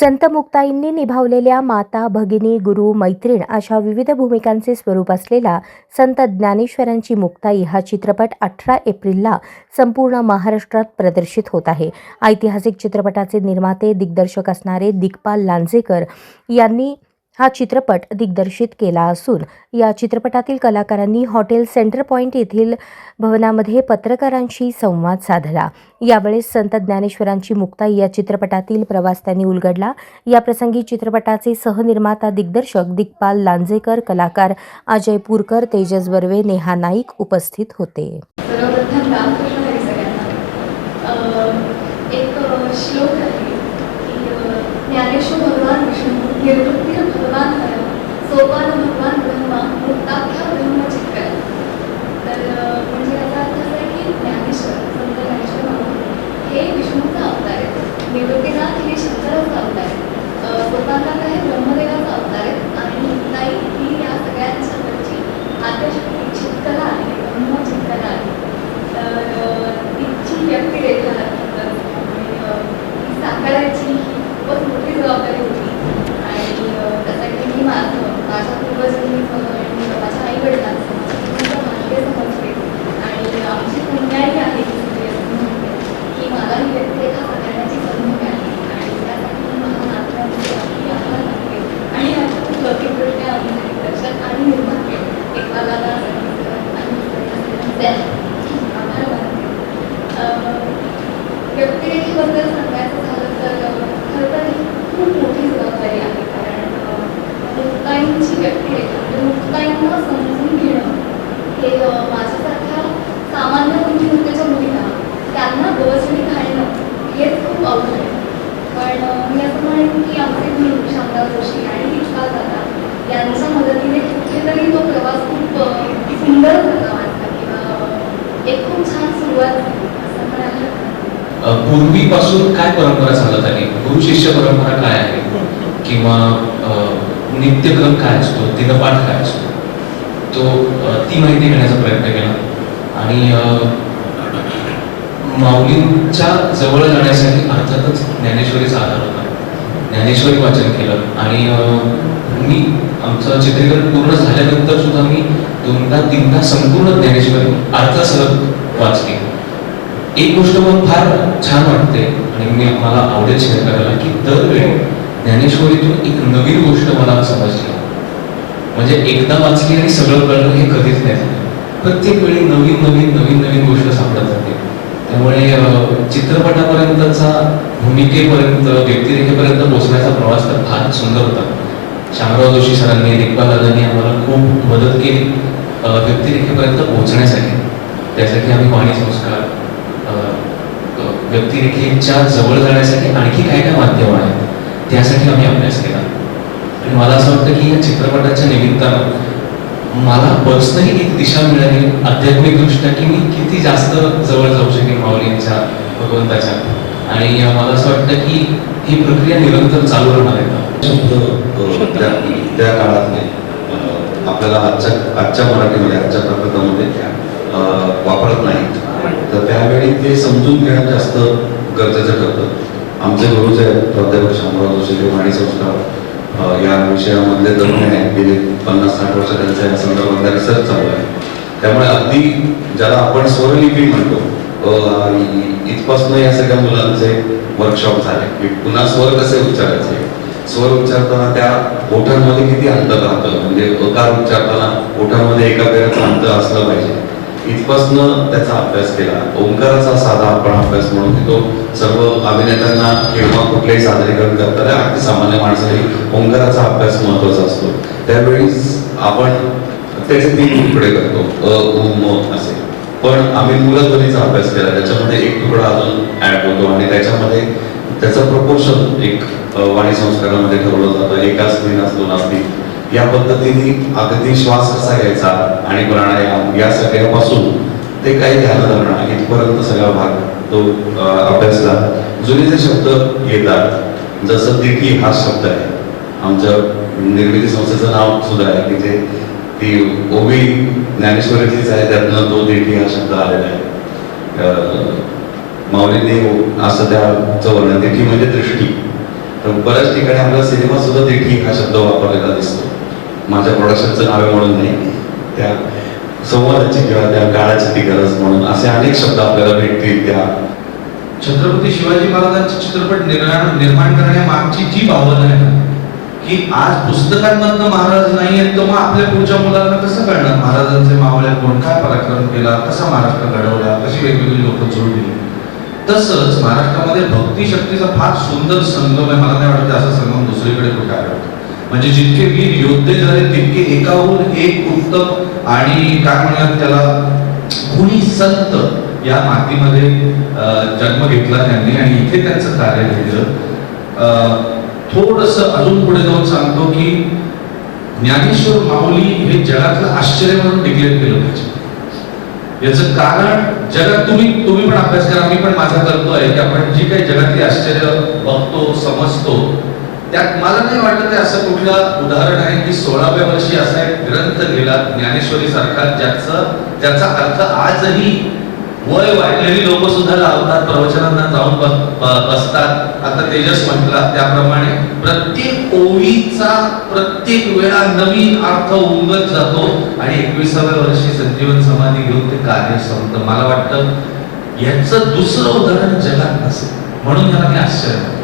संत मुक्ताईंनी निभावलेल्या माता भगिनी गुरु मैत्रीण अशा विविध भूमिकांचे स्वरूप असलेला संत ज्ञानेश्वरांची मुक्ताई हा चित्रपट अठरा एप्रिलला संपूर्ण महाराष्ट्रात प्रदर्शित होत आहे. ऐतिहासिक चित्रपटाचे निर्माते दिग्दर्शक असणारे दिग्पाल लांजेकर यांनी हा चित्रपट दिग्दर्शित केला असून या चित्रपटातील कलाकारांनी हॉटेल सेंटर पॉईंट येथील भवनामध्ये पत्रकारांशी संवाद साधला. यावेळेस संत ज्ञानेश्वरांची मुक्ताई या चित्रपटातील प्रवास त्यांनी उलगडला याप्रसंगी चित्रपटाचे सहनिर्माता दिग्दर्शक दिग्पाल लांजेकर कलाकार अजय पूरकर तेजस बर्वे नेहा नाईक उपस्थित होते. एक श्लोक आहे की भगवान सोपान भगवान हर सोपान भगवान ब्रह्मा मुक्ताख्या तर म्हणजे याचा अर्थ असा आहे की ज्ञानेश्वर संत ज्ञानेश्वर महाराज हे विष्णूचा अवतार आहे निवृत्तीनाथ हे शंकराचा अवतार आहे अं, सोपाननाथ ब्रह्मदेवाचा अवतार आहे आणि मुक्ताई ही या सगळ्यांच्या वरची आद्यशक्ती चित्तला आहे ब्रह्मचित्तला आहे तर अ, तिची व्यक्तिरेखा अर्थातच आणि, अ, ती साकारायची ही खूपच मोठी जबाबदारी होती आणि अ, त्यासाठी मी माझं माझ्या पूर्वजांनी आणि माझ्या आई वडिलांचं माझ्या पूर्ण भाग्य समजले आणि आमची पुण्याही आहे ही सगळी असं म्हणते की मला ही व्यक्तिरेखा साकारण्याची संधी मिळाली आणि त्यासाठी मी माझ्या नातवांचे अगदी आभार मानते आणि याच्यातून लौकिकदृष्ट्या आमचे दिग्दर्शक आणि निर्माते एकमेकाला आणि त्या आभार मानते अं, व्यक्तिरेखेबद्दल सांगायचं झालं तर अं, खरं तर ही खूप मोठी जबाबदारी आहे कारण अं, मुक्ताईंची व्यक्तिरेखा समजून घेणं हे माझ्यासारख्या सामान्य बुद्धिमत्तेच्या मुलींना त्यांना गवसणी घालणं हेच खूप अवघड आहे. पण मी असं म्हणेन की आमचे गुरु शामराव जोशी आणि इक्बाल दादा यांच्या मदतीने कुठेतरी तो प्रवास खूप सुंदर झाला माझा किंवा एक खूप छान सुरुवात असं म्हणायला पूर्वीपासून काय परंपरा चालत आली? गुरु शिष्य परंपरा काय आहे? किंवा नित्यक्रम काय असतो? दिनपाठ काय असतो? तो ती माहिती घेण्याचा प्रयत्न केला. आणि माऊलींच्या जवळ जाण्यासाठी अर्थातच ज्ञानेश्वरीचा आधार होता. ज्ञानेश्वरी वाचन केलं. आणि मी आमचं चित्रीकरण पूर्ण झाल्यानंतर सुद्धा मी दोनदा तीनदा संपूर्ण ज्ञानेश्वरी अर्थासह वाचली. एक गोष्ट मला फार छान वाटते आणि मी मला आवडेल शेअर करायला की दरवेळी ज्ञानेश्वरीतून एक नवीन गोष्ट मला समजली. म्हणजे एकदा वाचली आणि सगळं कळलं हे कधीच नाही प्रत्येक वेळी नवीन नवीन नवीन नवीन गोष्ट सापडत जाते त्यामुळे चित्रपटापर्यंतचा भूमिकेपर्यंत व्यक्तिरेखेपर्यंत पोहोचण्याचा प्रवास तर फार सुंदर होता. शामराव जोशी सरांनी दिग्पाल दादांनी आम्हाला खूप मदत केली व्यक्तिरेखेपर्यंत पोहोचण्यासाठी. त्यासाठी आम्ही वाणी संस्कार व्यक्तिरेखेच्या जवळ जाण्यासाठी आणखी काय काय माध्यम आहेत? त्यासाठी आम्ही अभ्यास केला. आणि मला असं वाटतं की या चित्रपटाच्या निमित्तानं मला पर्सनली एक दिशा मिळाली आध्यात्मिकदृष्ट्या की मी किती जास्त जवळ जाऊ शकेन माऊलींच्या भगवंताच्या. आणि मला असं वाटतं की ही प्रक्रिया निरंतर चालू राहणार आहे. त्या काळातले आपल्याला आजच्या आजच्या मराठीमध्ये आजच्या प्रकृतामध्ये अ, वापरत नाहीत. तर त्यावेळी ते समजून घेणं जास्त गरजेचं ठरतं. आमचे गुरुज आहेत प्राध्यापक शामराव जोशी वाणी संस्कार या विषयामधले तरुण आहेत गेले पन्नास साठ वर्ष त्यांचा या संदर्भातला रिसर्च चालू आहे. त्यामुळे अगदी ज्याला आपण स्वरलिपी म्हणतो इथपासून या सगळ्या मुलांचे वर्कशॉप झाले. की पुन्हा स्वर कसे उच्चारायचे? स्वर उच्चारताना त्या ओठांमध्ये किती अंतर राहतं? म्हणजे अकार उच्चारताना ओठांमध्ये एका पेराचं अंतर असलं पाहिजे. इथपासनं त्याचा अभ्यास केला. ओंकाराचा साधा आपण अभ्यास म्हणून की तो सर्व अभिनेत्यांना किंवा कुठलेही सादरीकरण करताना अगदी सामान्य माणसाने ओंकाराचा अभ्यास महत्त्वाचा असतो. त्यावेळी आपण त्याचे तीन तुकडे करतो. अ उ म असे. पण आम्ही मूलध्वनीचा अभ्यास केला. त्याच्यामध्ये एक तुकडा अजून ऍड होतो आणि त्याच्यामध्ये त्याचं प्रपोर्शन एक वाणी संस्कारामध्ये ठरवलं जातं. एकाच दिन असतो असतील या पद्धतीने अगदी श्वास कसा घ्यायचा आणि प्राणायाम या सगळ्यापासून ते काही ध्यान धरणं इथपर्यंत सगळा भाग तो अभ्यासला. जुने जे शब्द येतात जसं दिठी हा शब्द आहे. आमच्या निर्मिती संस्थेचं नाव सुद्धा आहे की जे ती ओवी ज्ञानेश्वरीचीच आहे त्यातनं तो दिठी हा शब्द आलेला आहे. माऊलीने माऊलींनी असं त्याचं वर्णन दिठी म्हणजे दृष्टी तर बऱ्याच ठिकाणी आपला सिनेमा सुद्धा देठी हा शब्द वापरलेला दिसतो. माझ्या प्रोडक्शनचं नाव म्हणून नाही त्या संवादाची किंवा त्या काळाची ती गरज म्हणून असे अनेक शब्द आपल्याला भेटतील त्या. छत्रपती शिवाजी महाराजांचे चित्रपट निर्माण निर्माण करण्यामागची जी भावना आहे की आज पुस्तकांमधनं महाराज नाही आहेत तर मग आपल्या पुढच्या मुलांना कसं कळणार? महाराजांचे मावळ्या कोण काय पराक्रम केला कसा महाराष्ट्र घडवला कशी वेगवेगळी लोक जोडली तसंच महाराष्ट्रामध्ये भक्ती शक्तीचा फार सुंदर संगम आहे मला नाही वाटत असा संगम दुसरीकडे कुठे आढळतो. म्हणजे जितके वीर योद्धे झाले तितके एकाहून एक उत्तम आणि काय म्हणतात त्याला कुणी संत या मातीमध्ये जन्म घेतला त्यांनी आणि इथे त्यांचं कार्य घडलं थोडस अजून पुढे जाऊन सांगतो की ज्ञानेश्वर माऊली हे जगातलं आश्चर्य म्हणून डिक्लेअर केलं पाहिजे. याचं कारण जगात तुम्ही तुम्ही पण अभ्यास करा मी पण माझा करतोय की आपण जी काही जगातली आश्चर्य बघतो समजतो त्यात मला नाही वाटत आहे असं कुठलं उदाहरण आहे की सोळाव्या वर्षी असा एक ग्रंथ लिहिला ज्ञानेश्वरी सारखा ज्याचं ज्याचा अर्थ आजही वय वाढलेली लोक सुद्धा लावतात प्रवचनांना जाऊन बस- बसतात. आता तेजस म्हटला त्याप्रमाणे प्रत्येक ओळीचा प्रत्येक वेळा नवीन अर्थ उमगत जातो आणि एकविसाव्या वर्षी संजीवन समाधी घेऊन ते कार्य संपत. मला वाटतं याचं दुसरं उदाहरण जगात नसेल. म्हणून त्याला मी आश्चर्य